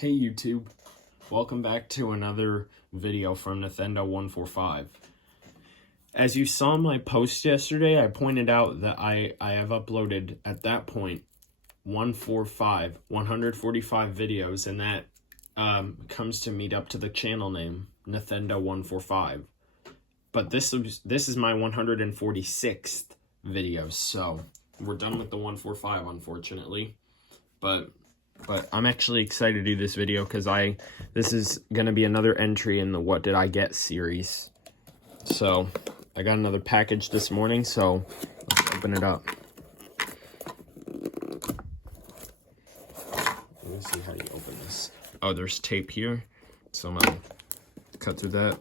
Hey YouTube, welcome back to another video from Nathendo 145. As you saw in my post yesterday, I pointed out that I have uploaded, at that point, 145 videos, and that comes to meet up to the channel name, Nathendo 145. But this is my 146th video, so we're done with the 145, unfortunately. But I'm actually excited to do this video because this is going to be another entry in the What Did I Get series. So, I got another package this morning, so let's open it up. Let me see how you open this. Oh, there's tape here, so I'm going to cut through that,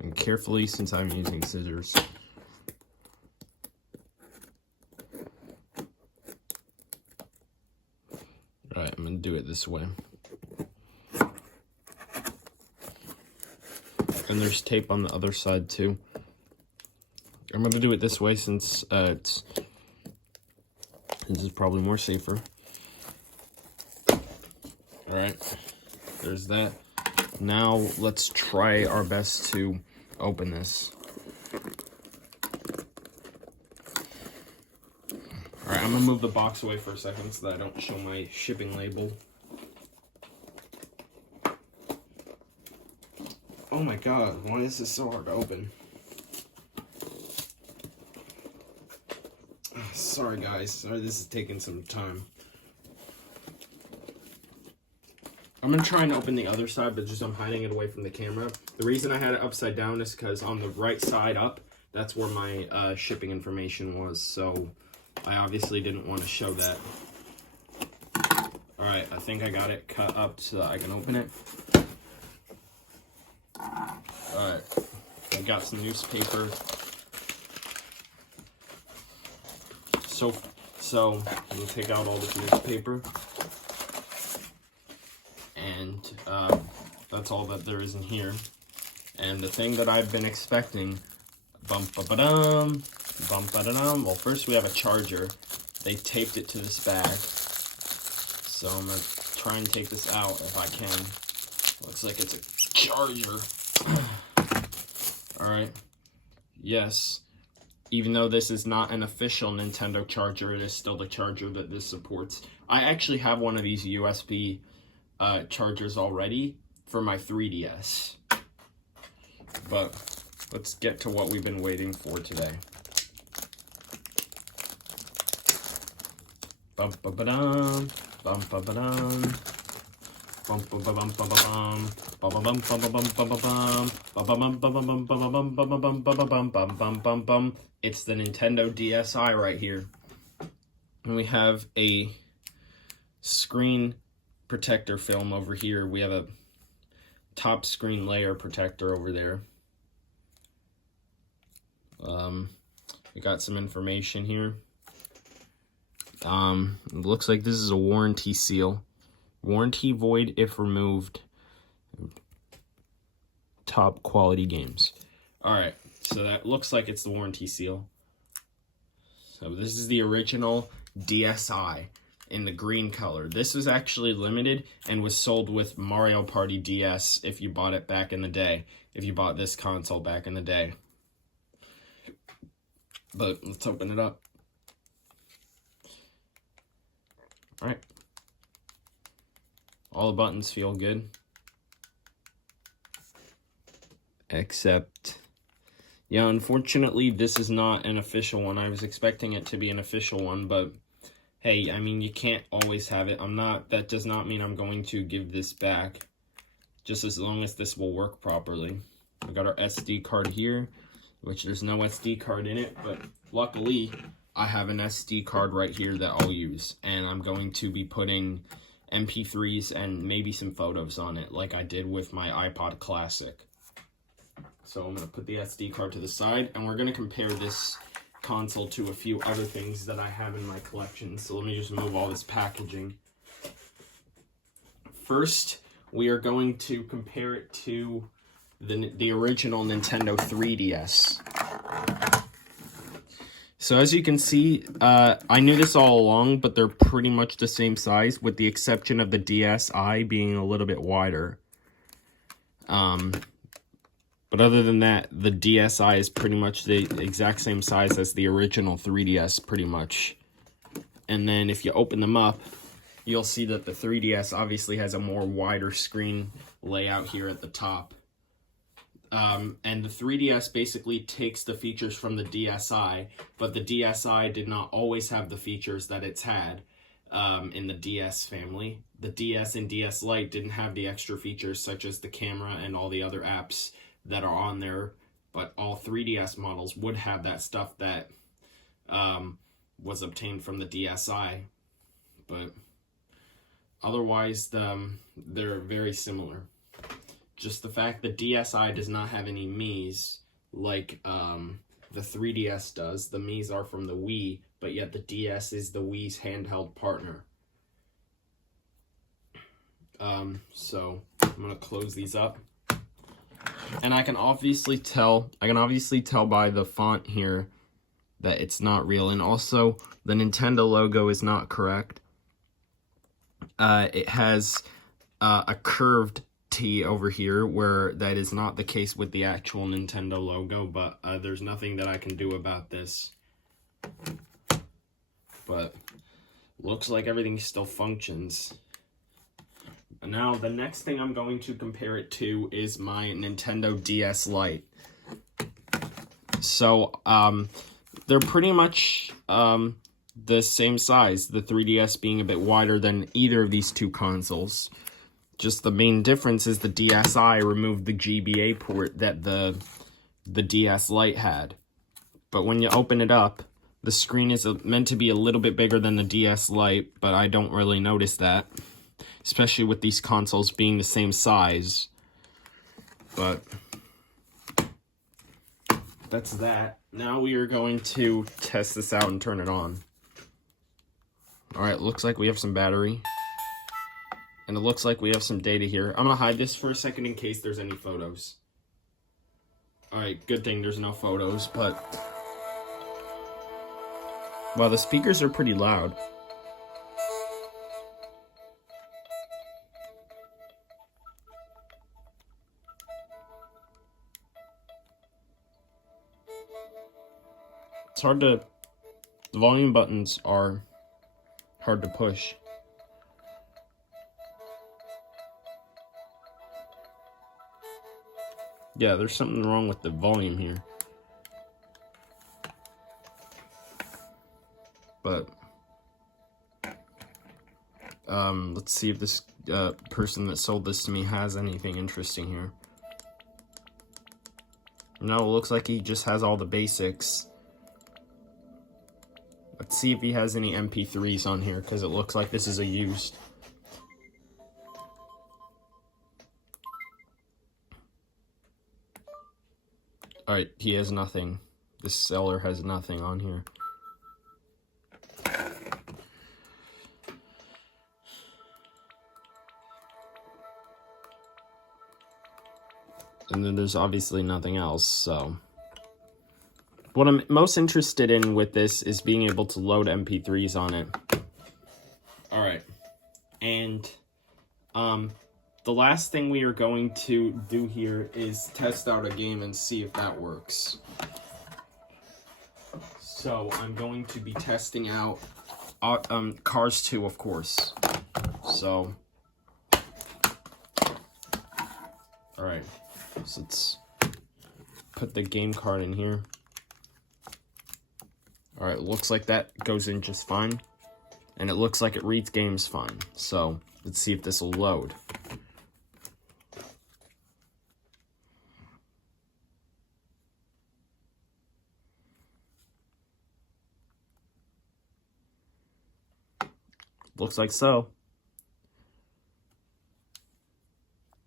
and carefully since I'm using scissors. Alright, I'm going to do it this way. And there's tape on the other side too. I'm going to do it this way since this is probably more safer. Alright, there's that. Now let's try our best to open this. Alright, I'm going to move the box away for a second so that I don't show my shipping label. Oh my god, why is this so hard to open? Sorry guys, sorry this is taking some time. I'm going to try and open the other side, but just I'm hiding it away from the camera. The reason I had it upside down is because on the right side up, that's where my shipping information was, so I obviously didn't want to show that. Alright, I think I got it cut up so that I can open it. Alright, I got some newspaper. So we'll take out all this newspaper. And that's all that there is in here. And the thing that I've been expecting, bum-ba-ba-dum, bum-ba-da-dum. Well, first we have a charger. They taped it to this bag. So I'm going to try and take this out if I can. Looks like it's a charger. Alright. Yes. Even though this is not an official Nintendo charger, it is still the charger that this supports. I actually have one of these USB chargers already for my 3DS. But let's get to what we've been waiting for today. Bum ba ba dum, bum ba ba dum, bum ba ba bum ba ba bum, ba ba bum ba ba bum ba ba bum, ba ba bum ba ba bum ba ba bum ba ba bum ba ba bum bum bum bum bum. It's the Nintendo DSi right here, and we have a screen protector film over here. We have a top screen layer protector over there. We got some information here. It looks like this is a warranty seal. Warranty void if removed. Top quality games. Alright, so that looks like it's the warranty seal. So this is the original DSi in the green color. This was actually limited and was sold with Mario Party DS if you bought it back in the day. If you bought this console back in the day. But let's open it up. Alright. All the buttons feel good. Except, yeah, unfortunately, this is not an official one. I was expecting it to be an official one, but hey, I mean, you can't always have it. That does not mean I'm going to give this back, just as long as this will work properly. We got our SD card here, which there's no SD card in it, but luckily, I have an SD card right here that I'll use, and I'm going to be putting MP3s and maybe some photos on it, like I did with my iPod Classic. So I'm going to put the SD card to the side, and we're going to compare this console to a few other things that I have in my collection. So let me just move all this packaging. First, we are going to compare it to the original Nintendo 3DS. So as you can see, I knew this all along, but they're pretty much the same size, with the exception of the DSi being a little bit wider. But other than that, the DSi is pretty much the exact same size as the original 3DS, pretty much. And then if you open them up, you'll see that the 3DS obviously has a more wider screen layout here at the top. And the 3DS basically takes the features from the DSi, but the DSi did not always have the features that it's had in the DS family. The DS and DS Lite didn't have the extra features such as the camera and all the other apps that are on there, but all 3DS models would have that stuff that was obtained from the DSi. But otherwise, they're very similar. Just the fact that DSi does not have any Mii's like the 3DS does. The Mii's are from the Wii, but yet the DS is the Wii's handheld partner. So I'm gonna close these up, and I can obviously tell by the font here that it's not real, and also the Nintendo logo is not correct. It has a curved T over here, where that is not the case with the actual Nintendo logo, but there's nothing that I can do about this. But looks like everything still functions. And now the next thing I'm going to compare it to is my Nintendo DS Lite. So they're pretty much the same size, the 3DS being a bit wider than either of these two consoles. Just the main difference is the DSi removed the GBA port that the DS Lite had. But when you open it up, the screen is meant to be a little bit bigger than the DS Lite, but I don't really notice that, especially with these consoles being the same size. But that's that. Now we are going to test this out and turn it on. Alright, looks like we have some battery. And it looks like we have some data here. I'm going to hide this for a second in case there's any photos. Alright, good thing there's no photos, but... wow, the speakers are pretty loud. It's hard to... the volume buttons are hard to push. Yeah, there's something wrong with the volume here. But let's see if this person that sold this to me has anything interesting here. No, it looks like he just has all the basics. Let's see if he has any MP3s on here, because it looks like this is a used. Alright, he has nothing. This seller has nothing on here. And then there's obviously nothing else, so... what I'm most interested in with this is being able to load MP3s on it. Alright. And, the last thing we are going to do here is test out a game and see if that works. So, I'm going to be testing out, Cars 2, of course. So... alright. So let's put the game card in here. Alright, looks like that goes in just fine. And it looks like it reads games fine. So, let's see if this will load. Looks like so.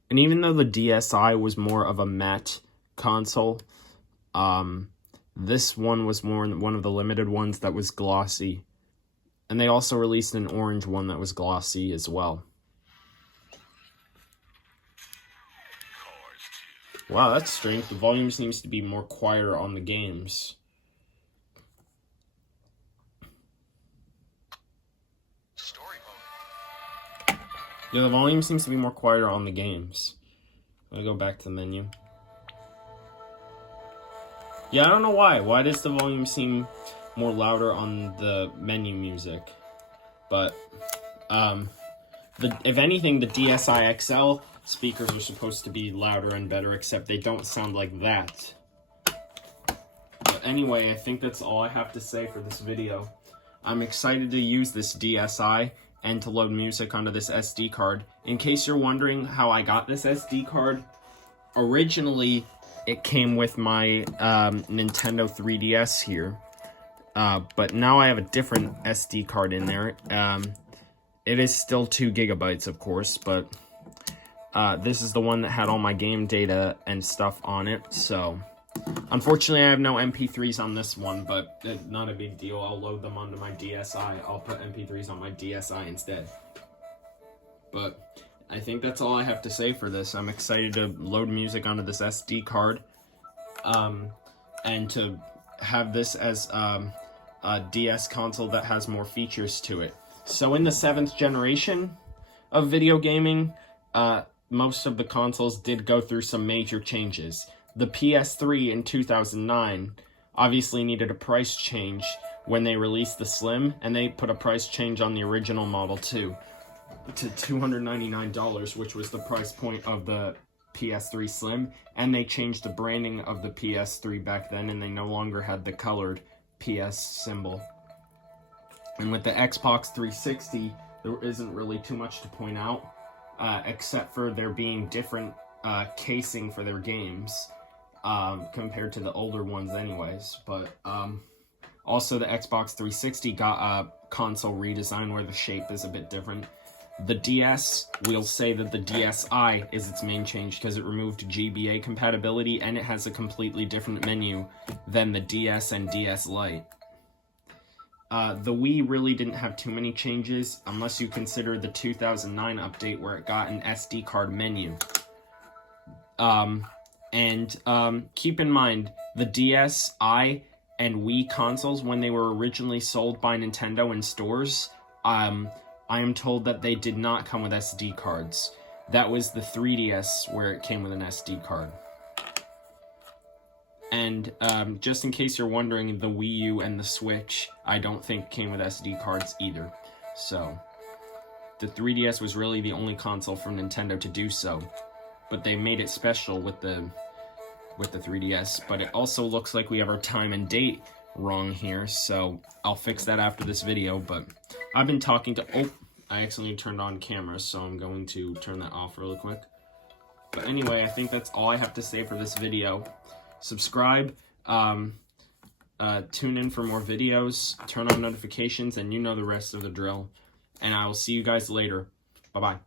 And even though the DSi was more of a matte console, this one was more one of the limited ones that was glossy. And they also released an orange one that was glossy as well. Wow, that's strange. The volume seems to be more quieter on the games. Yeah, the volume seems to be more quieter on the games. I'm gonna go back to the menu. Yeah, I don't know why. Why does the volume seem more louder on the menu music? But, if anything, the DSi XL speakers are supposed to be louder and better, except they don't sound like that. But anyway, I think that's all I have to say for this video. I'm excited to use this DSi and to load music onto this SD card. In case you're wondering how I got this SD card, originally it came with my Nintendo 3DS here. But now I have a different SD card in there. It is still 2 gigabytes, of course, but this is the one that had all my game data and stuff on it, so unfortunately I have no MP3s on this one, but not a big deal. I'll load them onto my DSi. I'll put MP3s on my DSi instead. But I think that's all I have to say for this. I'm excited to load music onto this SD card, and to have this as a DS console that has more features to it. So in the 7th generation of video gaming, most of the consoles did go through some major changes. The PS3 in 2009 obviously needed a price change when they released the Slim, and they put a price change on the original model too, to $299, which was the price point of the PS3 Slim, and they changed the branding of the PS3 back then, and they no longer had the colored PS symbol. And with the Xbox 360, there isn't really too much to point out, except for there being different casing for their games compared to the older ones anyways. But also the Xbox 360 got a console redesign where the shape is a bit different. The DS, we'll say that the DSi is its main change because it removed GBA compatibility, and it has a completely different menu than the DS and DS Lite. The Wii really didn't have too many changes, unless you consider the 2009 update where it got an SD card menu. Keep in mind, the DSi and Wii consoles, when they were originally sold by Nintendo in stores, I am told that they did not come with SD cards. That was the 3DS where it came with an SD card. And just in case you're wondering, the Wii U and the Switch, I don't think came with SD cards either. So, the 3DS was really the only console from Nintendo to do so. But they made it special with the 3DS. But it also looks like we have our time and date wrong here, so I'll fix that after this video. But I've been talking to... Oh, I accidentally turned on camera, so I'm going to turn that off really quick. But anyway, I think that's all I have to say for this video. Subscribe, tune in for more videos, turn on notifications, and you know the rest of the drill. And I will see you guys later. Bye-bye.